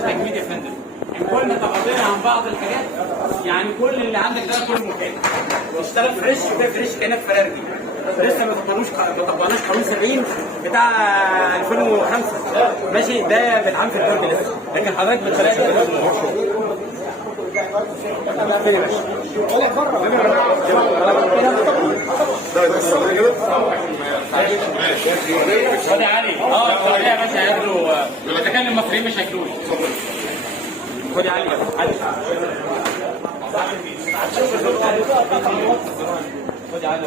تجميد يا فندم. كل تفاصيل عن بعض الحاجات، يعني كل اللي عندك ده كله مكان. بيشتغل فريش وده فريش كانك فرارجي. لسه ما طبقناش قانون 70 بتاع 2005 ماشي، ده بيتعمل في الدرج لسه، لكن حضرتك بتلاقي فين يا باشا؟ خد يا علي. خد يا باشا هياكلوا، اذا كان المصريين مش هياكلوش. خد يا علي. خد يا علي.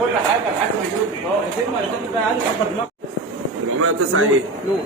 كل حاجه الحاكم يجيب بقى علي. 409 ايه؟ نور.